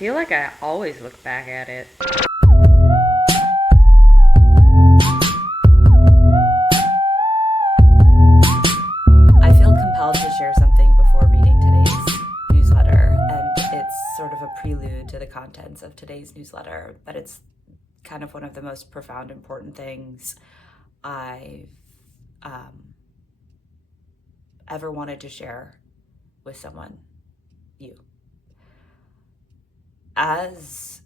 feel like I always look back at it. I feel compelled to share something before reading today's newsletter, and it's sort of a prelude to the contents of today's newsletter, but it's kind of one of the most profound, important things I've ever wanted to share with someone, you. As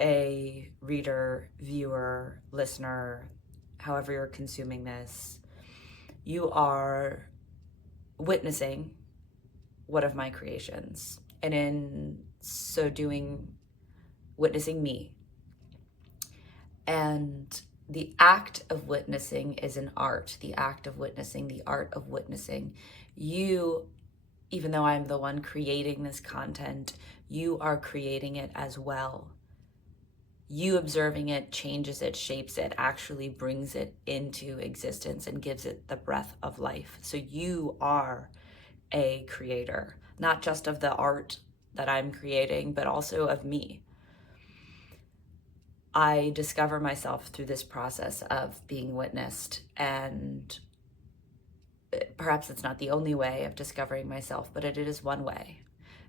a reader, viewer, listener, however you're consuming this, you are witnessing one of my creations, and in so doing, witnessing me. And the act of witnessing is an art. The act of witnessing, the art of witnessing. You, even though I'm the one creating this content, you are creating it as well. You observing it changes it, shapes it, actually brings it into existence and gives it the breath of life. So you are a creator, not just of the art that I'm creating, but also of me. I discover myself through this process of being witnessed, and perhaps it's not the only way of discovering myself, but it is one way.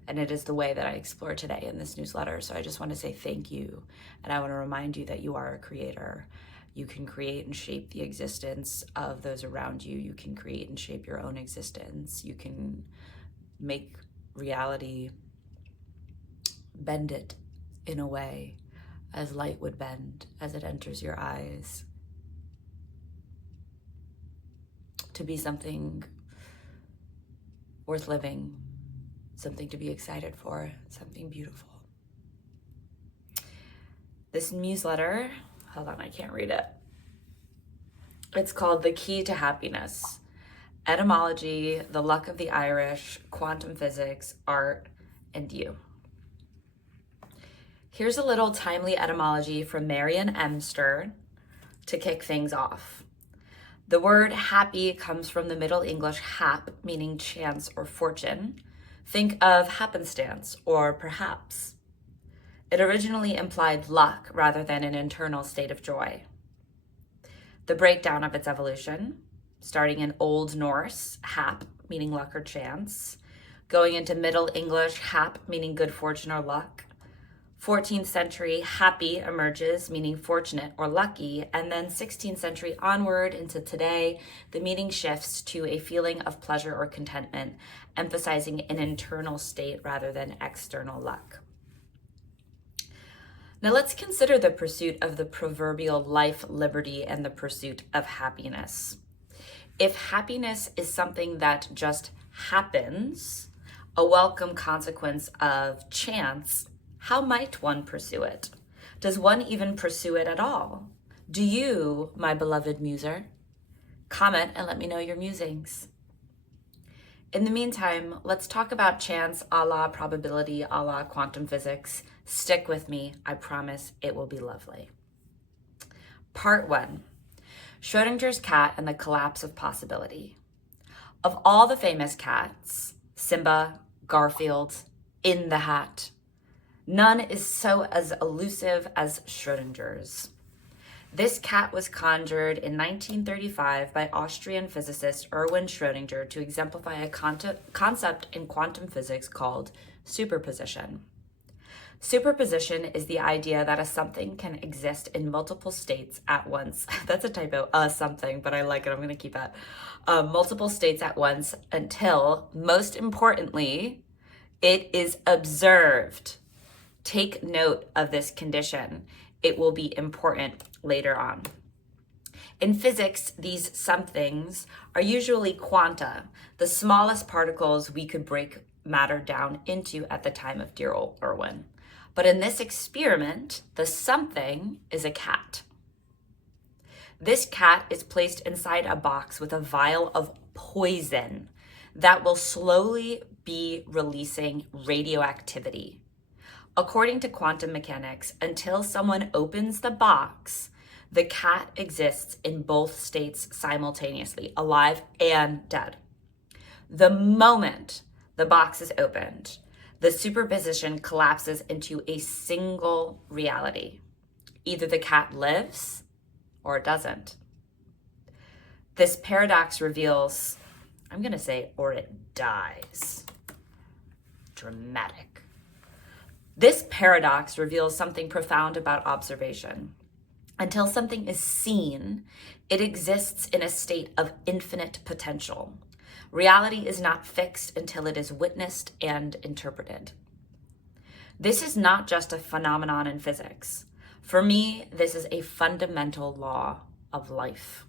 And it is the way that I explore today in this newsletter. So I just want to say thank you. And I want to remind you that you are a creator. You can create and shape the existence of those around you. You can create and shape your own existence. You can make reality, bend it in a way as light would bend as it enters your eyes, to be something worth living, something to be excited for, something beautiful. This newsletter, hold on, I can't read it. It's called The Key to Happiness: Etymology, the Luck of the Irish, Quantum Physics, Art, and You. Here's a little timely etymology from Marian Emster to kick things off. The word happy comes from the Middle English hap, meaning chance or fortune. Think of happenstance or perhaps. It originally implied luck rather than an internal state of joy. The breakdown of its evolution, starting in Old Norse, hap, meaning luck or chance, going into Middle English, hap, meaning good fortune or luck. 14th century, happy emerges, meaning fortunate or lucky, and then 16th century onward into today, the meaning shifts to a feeling of pleasure or contentment, emphasizing an internal state rather than external luck. Now let's consider the pursuit of the proverbial life, liberty, and the pursuit of happiness. If happiness is something that just happens, a welcome consequence of chance, how might one pursue it? Does one even pursue it at all? Do you, my beloved muser? Comment and let me know your musings. In the meantime, let's talk about chance a la probability, a la quantum physics. Stick with me. I promise it will be lovely. Part 1. Schrodinger's cat and the collapse of possibility. Of all the famous cats, Simba, Garfield, In the Hat, none is so as elusive as Schrodinger's. This cat was conjured in 1935 by Austrian physicist Erwin Schrödinger to exemplify a concept in quantum physics called superposition. Superposition is the idea that a something can exist in multiple states at once. That's a typo, something, but I like it. I'm going to keep that. Multiple states at once until, most importantly, it is observed. Take note of this condition. It will be important later on. In physics, these somethings are usually quanta, the smallest particles we could break matter down into at the time of dear old Erwin. But in this experiment, the something is a cat. This cat is placed inside a box with a vial of poison that will slowly be releasing radioactivity. According to quantum mechanics, until someone opens the box, the cat exists in both states simultaneously, alive and dead. The moment the box is opened, the superposition collapses into a single reality. Either the cat lives or it doesn't. This paradox reveals, I'm going to say, or it dies. Dramatic. This paradox reveals something profound about observation. Until something is seen, it exists in a state of infinite potential. Reality is not fixed until it is witnessed and interpreted. This is not just a phenomenon in physics. For me, this is a fundamental law of life.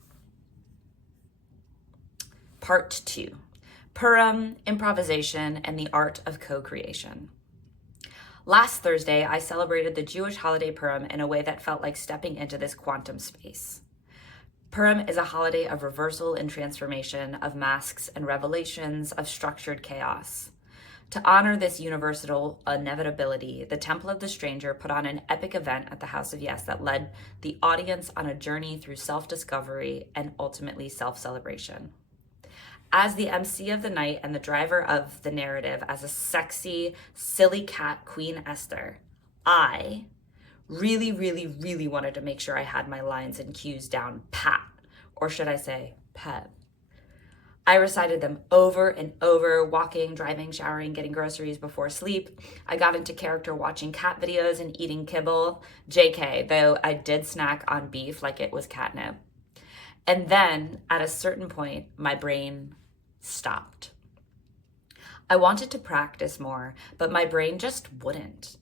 Part 2, Purim, improvisation, and the art of co-creation. Last Thursday, I celebrated the Jewish holiday Purim in a way that felt like stepping into this quantum space. Purim is a holiday of reversal and transformation, of masks and revelations, of structured chaos. To honor this universal inevitability, the Temple of the Stranger put on an epic event at the House of Yes that led the audience on a journey through self-discovery and ultimately self-celebration. As the MC of the night and the driver of the narrative, as a sexy, silly cat, Queen Esther, I really, really, really wanted to make sure I had my lines and cues down pat, or should I say, pet. I recited them over and over, walking, driving, showering, getting groceries before sleep. I got into character watching cat videos and eating kibble, JK, though I did snack on beef like it was catnip. And then, at a certain point, my brain stopped. I wanted to practice more, but my brain just wouldn't.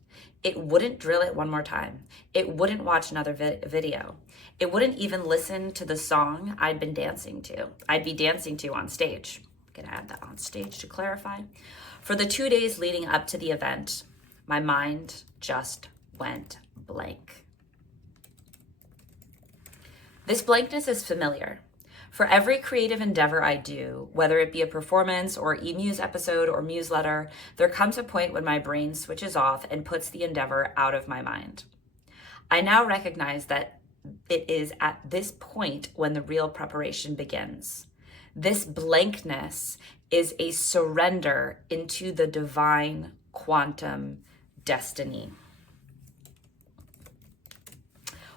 It wouldn't drill it one more time. It wouldn't watch another video. It wouldn't even listen to the song I'd be dancing to on stage. I'm gonna add that on stage to clarify. For the 2 days leading up to the event, my mind just went blank. This blankness is familiar. For every creative endeavor I do, whether it be a performance or e-muse episode or newsletter, there comes a point when my brain switches off and puts the endeavor out of my mind. I now recognize that it is at this point when the real preparation begins. This blankness is a surrender into the divine quantum destiny.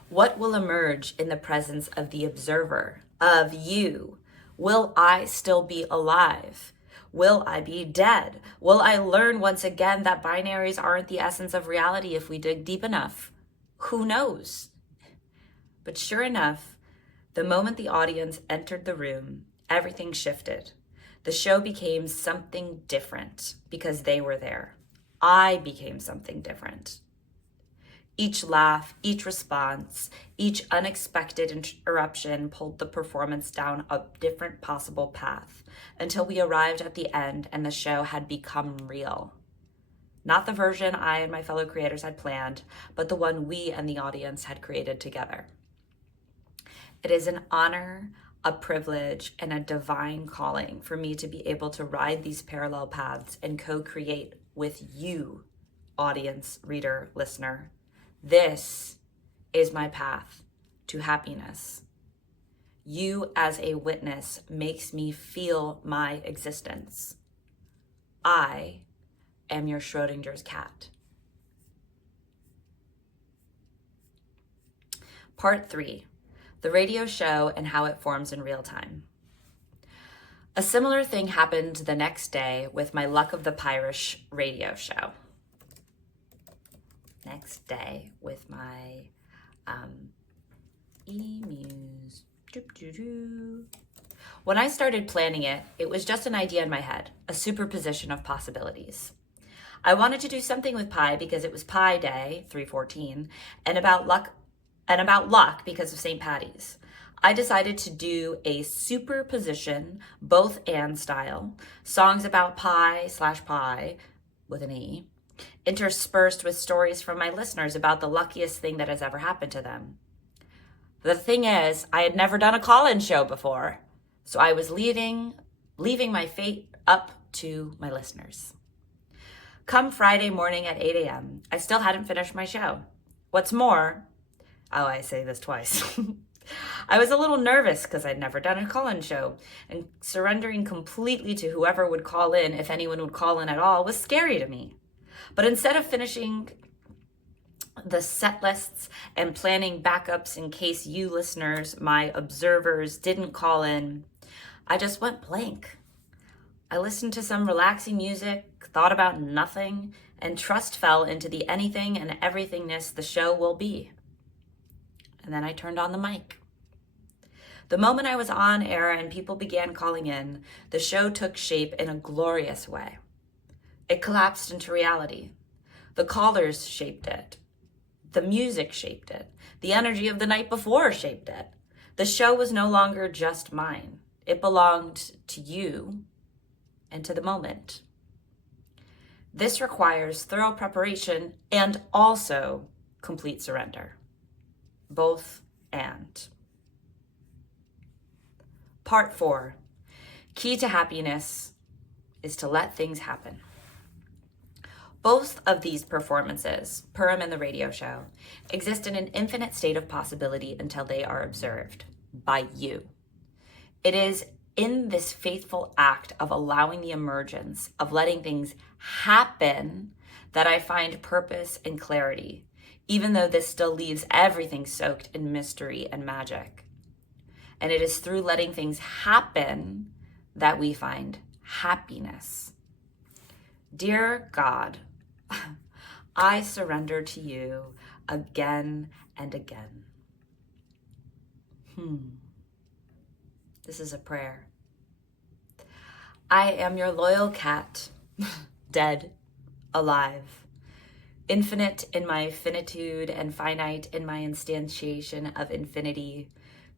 What will emerge in the presence of the observer, of you? Will I still be alive? Will I be dead? Will I learn once again that binaries aren't the essence of reality if we dig deep enough? Who knows? But sure enough, the moment the audience entered the room, everything shifted. The show became something different because they were there. I became something different. Each laugh, each response, each unexpected interruption pulled the performance down a different possible path until we arrived at the end and the show had become real. Not the version I and my fellow creators had planned, but the one we and the audience had created together. It is an honor, a privilege, and a divine calling for me to be able to ride these parallel paths and co-create with you, audience, reader, listener. This is my path to happiness. You as a witness makes me feel my existence. I am your Schrodinger's cat. Part 3, the radio show and how it forms in real time. A similar thing happened the next day with my Luck of the Pirish radio show. Next day with my e-muse. When I started planning it, it was just an idea in my head, a superposition of possibilities. I wanted to do something with pie because it was Pi Day, 3/14, and about luck because of St. Patty's. I decided to do a superposition, both and style, songs about pie with an E, interspersed with stories from my listeners about the luckiest thing that has ever happened to them. The thing is, I had never done a call-in show before, so I was leaving my fate up to my listeners. Come Friday morning at 8 a.m., I still hadn't finished my show. What's more, I say this twice, I was a little nervous because I'd never done a call-in show, and surrendering completely to whoever would call in, if anyone would call in at all, was scary to me. But instead of finishing the set lists and planning backups in case you listeners, my observers, didn't call in, I just went blank. I listened to some relaxing music, thought about nothing, and trust fell into the anything and everythingness the show will be. And then I turned on the mic. The moment I was on air and people began calling in, the show took shape in a glorious way. It collapsed into reality. The callers shaped it. The music shaped it. The energy of the night before shaped it. The show was no longer just mine. It belonged to you and to the moment. This requires thorough preparation and also complete surrender. Both and. Part 4. Key to happiness is to let things happen. Both of these performances, Purim and the radio show, exist in an infinite state of possibility until they are observed by you. It is in this faithful act of allowing the emergence, of letting things happen, that I find purpose and clarity, even though this still leaves everything soaked in mystery and magic. And it is through letting things happen that we find happiness. Dear God, I surrender to you again and again. This is a prayer. I am your loyal cat, dead, alive, infinite in my finitude and finite in my instantiation of infinity,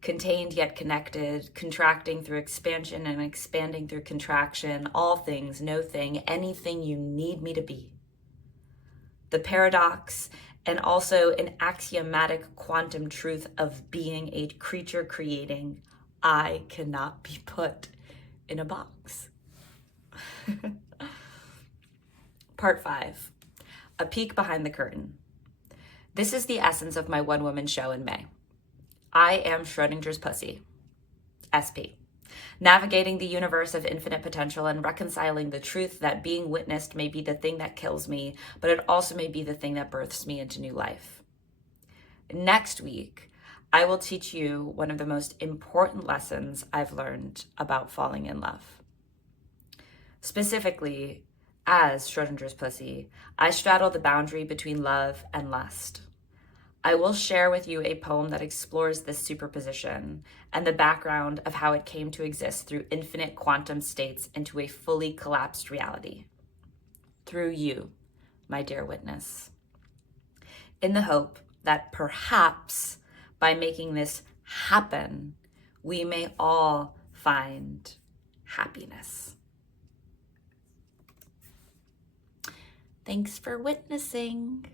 contained yet connected, contracting through expansion and expanding through contraction, all things, no thing, anything you need me to be. The paradox and also an axiomatic quantum truth of being a creature creating, I cannot be put in a box. Part 5, a peek behind the curtain. This is the essence of my one-woman show in May. I am Schrodinger's pussy, SP, navigating the universe of infinite potential and reconciling the truth that being witnessed may be the thing that kills me, but it also may be the thing that births me into new life. Next week, I will teach you one of the most important lessons I've learned about falling in love. Specifically, as Schrodinger's pussy, I straddle the boundary between love and lust. I will share with you a poem that explores this superposition and the background of how it came to exist through infinite quantum states into a fully collapsed reality. Through you, my dear witness. In the hope that perhaps by making this happen, we may all find happiness. Thanks for witnessing.